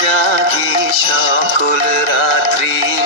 জাগি সকল রাত্রি